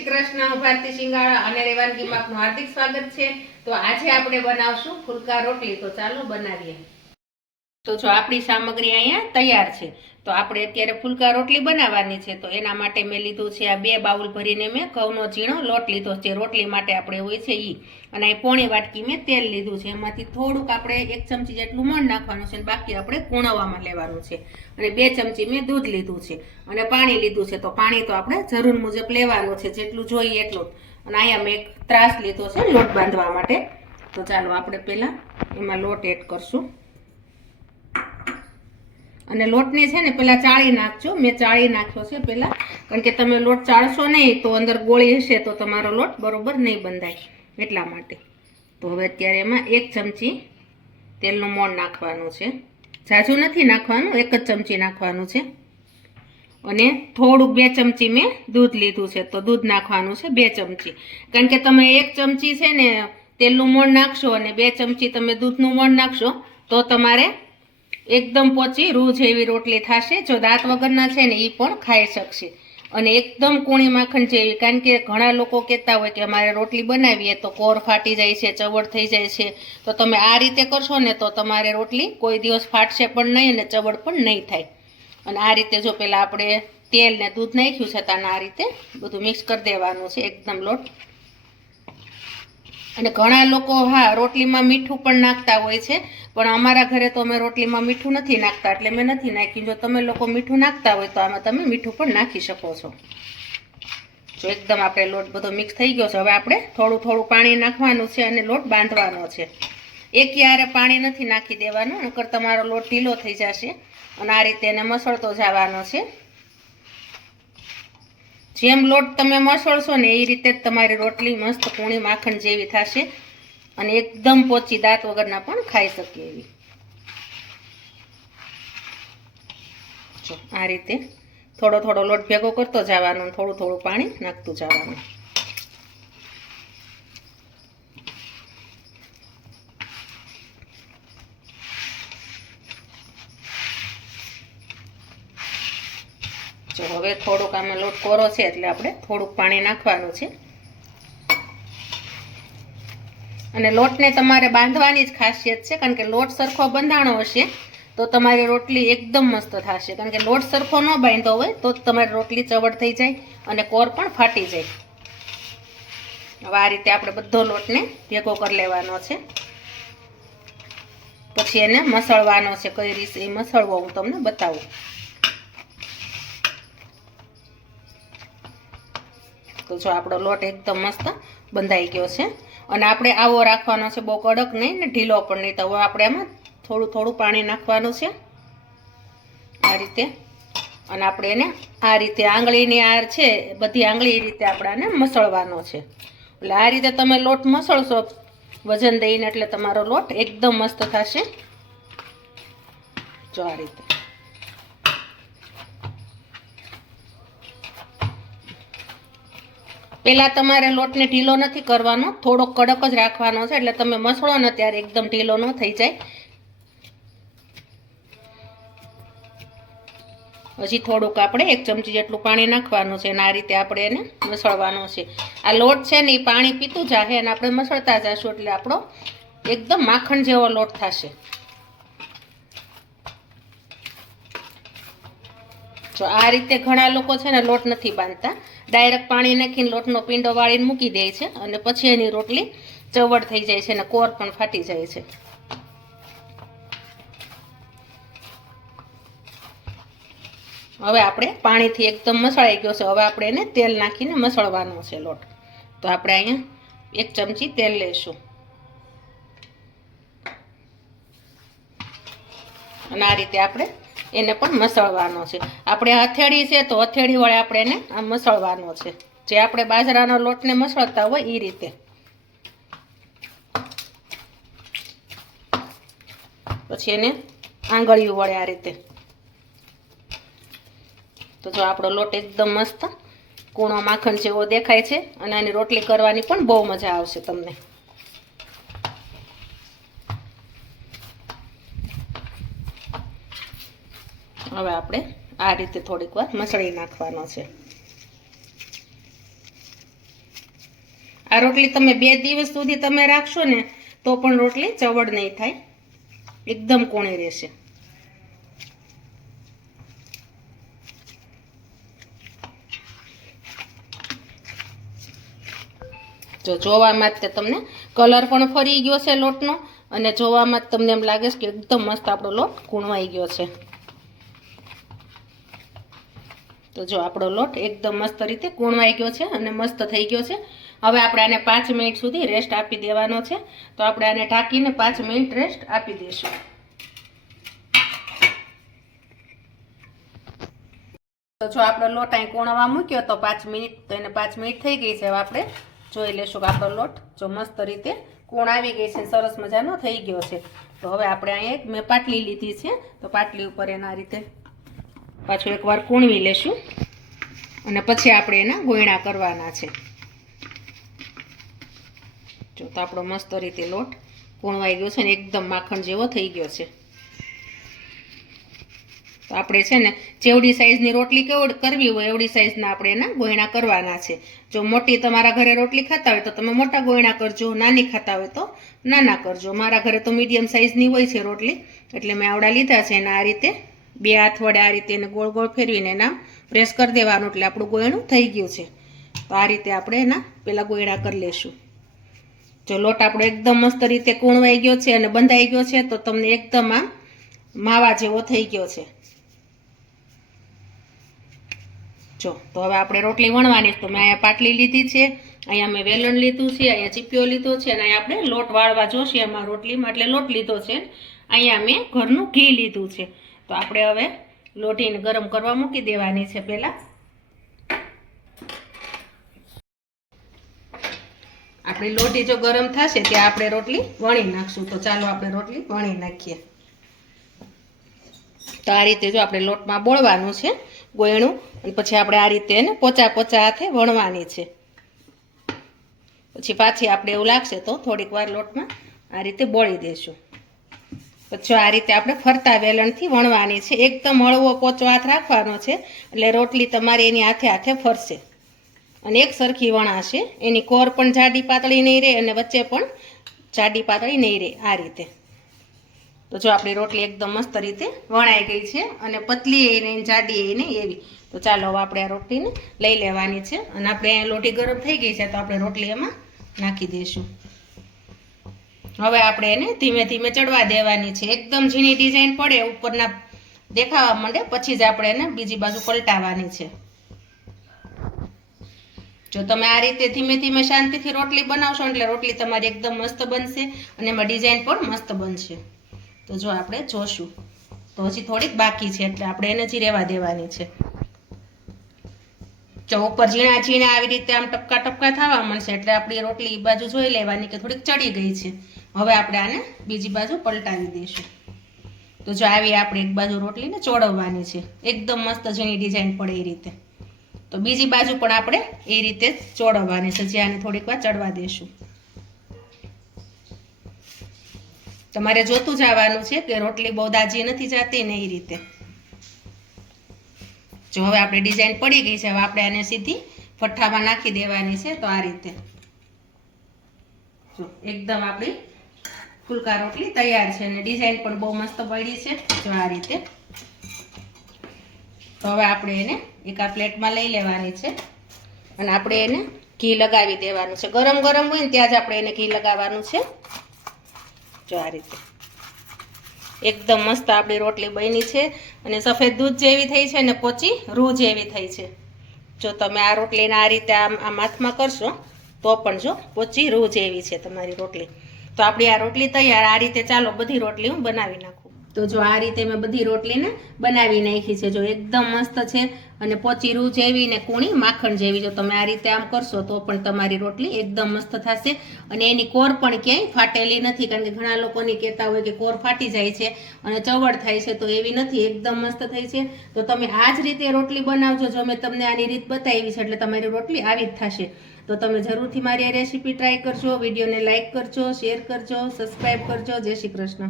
શ્રી કૃષ્ણ હું ભારતી સિંગાળા અને રેવાનગીમાં આપનું હાર્દિક સ્વાગત છે. તો આજે આપણે બનાવશું ફુલકા રોટલી. તો ચાલો બનાવીએ. તો જો આપણી સામગ્રી અહીંયા તૈયાર છે, તો આપણે અત્યારે ફુલકા રોટલી બનાવવાની છે, તો એના માટે મેં લીધું છે આ બે બાઉલ ભરીને મેં ઘઉંનો ઝીણો લોટ લીધો છે, રોટલી માટે આપણે હોય છે એ અને અહીં પોણી વાટકી મેં તેલ લીધું છે, એમાંથી થોડુંક આપણે એક ચમચી જેટલું મણ નાખવાનું છે અને બાકી આપણે કૂણવામાં લેવાનું છે. અને બે ચમચી મેં દૂધ લીધું છે, અને પાણી લીધું છે, તો પાણી તો આપણે જરૂર મુજબ લેવાનું છે, જેટલું જોઈએ એટલું અને અહીંયા મેં એક ત્રાસ લીધો છે લોટ બાંધવા માટે. તો ચાલો આપણે પહેલાં એમાં લોટ એડ કરશું. અને લોટને છે ને પહેલાં ચાળી નાખજો. મેં ચાળી નાખ્યો છે પહેલાં. કારણ કે તમે લોટ ચાળશો નહીં તો અંદર ગોળી હશે તો તમારો લોટ બરોબર નહીં બંધાય એટલા માટે. તો હવે અત્યારે એમાં એક ચમચી તેલનું મોણ નાખવાનું છે. ઝાઝું નથી નાખવાનું, એક જ ચમચી નાખવાનું છે. અને થોડુંક બે ચમચી મેં દૂધ લીધું છે. તો દૂધ નાખવાનું છે બે ચમચી. કારણ કે તમે એક ચમચી છે ને તેલનું મોણ નાખશો અને બે ચમચી તમે દૂધનું મોણ નાખશો, તો તમારે એકદમ પોચી રૂ જેવી રોટલી થશે. જો દાંત વગરના છે ને એ પણ ખાઈ શકશે. અને એકદમ કૂણી માખણ જેવી, કારણ કે ઘણા લોકો કહેતા હોય કે અમારે રોટલી બનાવીએ તો કોર ફાટી જાય છે ચવડ થઈ જાય છે. તો તમે આ રીતે કરશો ને, તો તમારે રોટલી કોઈ દિવસ ફાટશે પણ નહીં અને ચવડ પણ નહીં થાય. અને આ રીતે જો પહેલાં આપણે તેલ ને દૂધ નાખ્યું છે તાને આ રીતે બધું મિક્સ કરી દેવાનું છે, એકદમ લોટ. અને ઘણા લોકો હા, રોટલીમાં મીઠું પણ નાખતા હોય છે, પણ અમારા ઘરે તો અમે રોટલીમાં મીઠું નથી નાખતા, એટલે મેં નથી નાખ્યું. જો તમે લોકો મીઠું નાખતા હોય તો આમાં તમે મીઠું પણ નાખી શકો છો. જો એકદમ આપણે લોટ બધો મિક્સ થઈ ગયો છે, હવે આપણે થોડું થોડું પાણી નાખવાનું છે અને લોટ બાંધવાનો છે. એક યારે પાણી નથી નાખી દેવાનું, નકર તમારો લોટ ઢીલો થઈ જશે અને આ રીતે એને મસળતો જવાનો છે. જેમ લોટ તમે મસળશો ને એ રીતે તમારી રોટલી મસ્ત કૂણી માખણ જેવી થશે અને એકદમ પોચી દાંત વગરના પણ ખાઈ શકીએ એવી. જો આ રીતે થોડો થોડો લોટ ભેગો કરતો જવાનો થોડું થોડું પાણી નાખતું જવાનું જો હવે થોડુંક આમાં લોટ કોરો છે એટલે આપણે થોડુંક પાણી નાખવાનું છે. અને લોટને તમારે બાંધવાની જ ખાસિયત છે, કારણ કે લોટ સરખો બંધાણો હશે તો તમારી રોટલી એકદમ મસ્ત થશે. કારણ કે લોટ સરખો ન બાંધો હોય તો તમારી રોટલી ચવડ થઈ જાય અને કોર પણ ફાટી જાય. હવે આ રીતે આપણે બધો લોટને ભેગો કરી લેવાનો છે. પછી એને મસળવાનો છે, કઈ રીતે મસળવો હું તમને બતાવું. તો જો આપણો લોટ એકદમ મસ્ત બંધાઈ ગયો છે. અને આપણે આવો રાખવાનો છે બહુ કડક નહીં ને ઢીલો પણ નહીં. તો હવે આપણે એમાં થોડું થોડું પાણી નાખવાનું છે. આ રીતે. અને આપણે એને આ રીતે આંગળીની આર છે, બધી આંગળી એ રીતે આપણે આને મસળવાનો છે. એટલે આ રીતે તમે લોટ મસળશો વજન દઈને એટલે તમારો લોટ એકદમ મસ્ત થશે. જો આ રીતે. પહેલાં તમારે લોટને ઢીલો નથી કરવાનો, થોડો કડક જ રાખવાનો છે, એટલે તમે મસળો ને ત્યારે એકદમ ઢીલો ન થઈ જાય. પછી થોડુંક આપણે એક ચમચી જેટલું પાણી નાખવાનું છે, અને આ રીતે આપણે એને મસળવાનો છે. આ લોટ છે ને, એ પાણી પીતું જાહે અને આપણે મસળતા જશું, એટલે આપણો એકદમ માખણ જેવો લોટ થશે. જો આ રીતે ઘણા લોકો છે ને લોટ નથી બાંધતા. ડાયરેક્ટ પાણી નાખીને લોટનો પીંડો વાળીને મૂકી દે છે અને પછી એની રોટલી ચવડ થઈ જાય છે અને કોર પણ ફાટી જાય છે. હવે આપણે પાણીથી એકદમ મસળાઈ ગયો છે. હવે આપણે એને તેલ નાખીને મસળવાનો છે લોટ. તો આપણે અહીંયા એક ચમચી તેલ લઈશું અને આ રીતે આપણે એને પણ મસળવાનો છે. આપણે હથેળી છે તો હથેળી વડે આપણે એને આમ મસળવાનો છે. જે આપણે બાજરાનો લોટને મસળતા હોય એ રીતે. પછી એને આંગળીઓ વડે આ રીતે. તો જો આપણો લોટ એકદમ મસ્ત, કૂણો માખણ જેવો દેખાય છે અને આની રોટલી કરવાની પણ બહુ મજા આવશે તમને. હવે આપણે આ રીતે થોડીક વાર મસળી નાખવાનો છે. આ રોટલી તમે બે દિવસ સુધી તમે રાખશો ને, તો પણ રોટલી ચવડ નહીં થાય. એકદમ કોણી રહેશે. જો જોવામાં જ તે તમને કલર પણ ફરી ગયો છે લોટનો, અને જોવામાં જ તમને એમ લાગે છે કે એકદમ મસ્ત આપણો લોટ કૂણવાઈ ગયો છે. તો જો આપણો લોટ એકદમ મસ્ત રીતે કૂણવાઈ ગયો છે અને મસ્ત થઈ ગયો છે. હવે આપણે આને પાંચ મિનિટ સુધી રેસ્ટ આપી દેવાનો છે. તો આપણે આને ઢાંકીને પાંચ મિનિટ રેસ્ટ આપી દઈશું તો જો આપણો લોટ અહીં કૂણવા મૂક્યો તો પાંચ મિનિટ, તો એને પાંચ મિનિટ થઈ ગઈ છે. હવે આપણે જોઈ લેશું કે આપણો લોટ જો મસ્ત રીતે કૂણ આવી ગઈ છે. સરસ મજાનો થઈ ગયો છે. તો હવે આપણે અહીંયા એક મેં પાટલી લીધી છે. તો પાટલી ઉપર એના રીતે પાછું એકવાર કૂણવી લેશું અને પછી આપણે એના ગોયણા કરવાના છે. જો તો આપણો મસ્ત રીતે લોટ કૂણવાઈ ગયો છે ને એકદમ માખણ જેવો થઈ ગયો છે. તો આપણે છે ને જેવડી સાઈઝની રોટલી કેવડ કરવી હોય એવડી સાઈઝના આપણે એના ગોયણા કરવાના છે. જો મોટી તમારા ઘરે રોટલી ખાતા હોય તો તમે મોટા ગોયણા કરજો, નાની ખાતા હોય તો નાના કરજો. મારા ઘરે તો મીડિયમ સાઈઝની હોય છે રોટલી, એટલે મેં આવડા લીધા છે એના આ રીતે બે હાથ વડે આ રીતે એને ગોળ ગોળ ફેરવીને એના પ્રેસ કરી દેવાનું એટલે આપણું ગોયણું થઈ ગયું છે. તો આ રીતે આપણે એના પેલા ગોયણા કરી લેશું. જો લોટ આપણો એકદમ મસ્ત રીતે કૂણવાઈ ગયો છે અને બંધાઈ ગયો છે, તો તમને એકદમ આમ માવા જેવો થઈ ગયો છે. જો, તો હવે આપણે રોટલી વણવાની તો મેં અહીંયા પાટલી લીધી છે, અહીંયા મેં વેલણ લીધું છે, અહીંયા ચીપિયો લીધો છે અને અહીંયા આપણે લોટ વાળવા જોશે એમાં રોટલીમાં એટલે લોટ લીધો છે. અહીંયા મેં ઘરનું ઘી લીધું છે. તો આપણે હવે લોટીને ગરમ કરવા મૂકી દેવાની છે પહેલાં. આપણી લોટી જો ગરમ થશે ત્યાં આપણે રોટલી વણી નાખશું. તો ચાલો આપણે રોટલી વણી નાખીએ. તો આ રીતે જો આપણે લોટમાં બોળવાનું છે, ગોયણું, અને પછી આપણે આ રીતે એને પોચા પોચા હાથે વણવાની છે. પછી પાછી આપણે એવું લાગશે તો થોડીક વાર લોટમાં આ રીતે બોળી દેશું. પછી આ રીતે આપણે ફરતા વેલણથી વણવાની છે. એકદમ હળવો પોચો હાથ રાખવાનો છે, એટલે રોટલી તમારી એની હાથે હાથે ફરશે. અને એક સરખી વણાશે એની કોર પણ જાડી પાતળી નહીં રહે અને વચ્ચે પણ જાડી પાતળી નહીં રહે આ રીતે. તો જો આપણી રોટલી એકદમ મસ્ત રીતે વણાઈ ગઈ છે અને પતલી એ નહીં જાડી એ નહીં એવી. તો ચાલો હવે આપણે આ રોટલીને લઈ લેવાની છે. અને આપણે લોટી ગરમ થઈ ગઈ છે, તો આપણે રોટલી એમાં નાખી દઈશું. હવે આપણે એને ધીમે ધીમે ચડવા દેવાની છે. એકદમ ઝીણી ડિઝાઇન પડે, ઉપરના દેખાવા માંડે, પછી જ આપણે એને બીજી બાજુ પલટાવવાની છે. જો તમે આ રીતે ધીમે ધીમે શાંતિથી રોટલી બનાવશો, એટલે રોટલી તમારી એકદમ મસ્ત બનશે અને એમાં ડિઝાઇન પણ મસ્ત બનશે. તો જો આપણે જોશું. તો હજી થોડીક બાકી છે, એટલે આપણે એને હજી રહેવા દેવાની છે. જો ઉપર ઝીણા ઝીણા આવી રીતે આમ ટપકા ટપકા થવા મળશે એટલે આપણી રોટલી એ બાજુ જોઈ લેવાની કે થોડીક ચડી ગઈ છે. હવે આપણે આને બીજી બાજુ પલટાવી દઈશું. તો જો આવી આપણે એક બાજુ રોટલીને ચોળવવાની છે. એકદમ મસ્ત ઝીણી ડિઝાઇન પડે એ રીતે. તો બીજી બાજુ પણ આપણે એ રીતે ચોળવવાની છે. જે આને થોડીક વાર ચડવા દઈશું તમારે જોતું જવાનું છે કે રોટલી બહુ દાજી નથી જાતી ને એ રીતે. જો હવે આપણે ડિઝાઇન પડી ગઈ છે, હવે આપણે આને સીધી ફઠ્ઠામાં નાખી દેવાની છે, તો આ રીતે. જો, એકદમ આપણી ફુલકા રોટલી તૈયાર છે અને ડિઝાઇન પણ બહુ મસ્ત પડી છે, જો આ રીતે. તો હવે આપણે એને એક આ પ્લેટમાં લઈ લેવાની છે અને આપણે એને ઘી લગાવી દેવાનું છે. ગરમ ગરમ હોય ને ત્યાં જ આપણે એને ઘી લગાવવાનું છે. જો આ રીતે. એકદમ મસ્ત આપણી રોટલી બની છે. અને સફેદ દૂધ જેવી થઈ છે ને પોચી રૂ જેવી થઈ છે. જો તમે આ રોટલીને આ રીતે આમ હાથમાં કરશો, તો પણ જો પોચી રૂ જેવી છે તમારી રોટલી. તો આપણી આ રોટલી તૈયાર. આ રીતે ચાલો બધી રોટલી હું બનાવી નાખું. તો જો આ રીતે મેં બધી રોટલીને બનાવી નાખી છે. જો એકદમ મસ્ત છે. અને પોચી રૂ જેવી ને કૂણી માખણ જેવી. જો તમે આ રીતે આમ કરશો તો પણ તમારી રોટલી એકદમ મસ્ત થશે. અને એની કોર પણ ક્યાંય ફાટેલી નથી, કારણ કે ઘણા લોકોની કહેતા હોય કે કોર ફાટી જાય છે અને ચવડ થાય છે, તો એવી નથી, એકદમ મસ્ત થઈ છે. તો તમે આ જ રીતે રોટલી બનાવજો. જો મેં તમને આની રીત બતાવી છે, એટલે તમારી રોટલી આવી જ થશે. તો તમે જરૂરથી મારી આ રેસીપી ટ્રાય કરજો, વિડીયોને લાઇક કરજો, શેર કરજો સબસ્ક્રાઈબ કરજો. જય શ્રી કૃષ્ણ.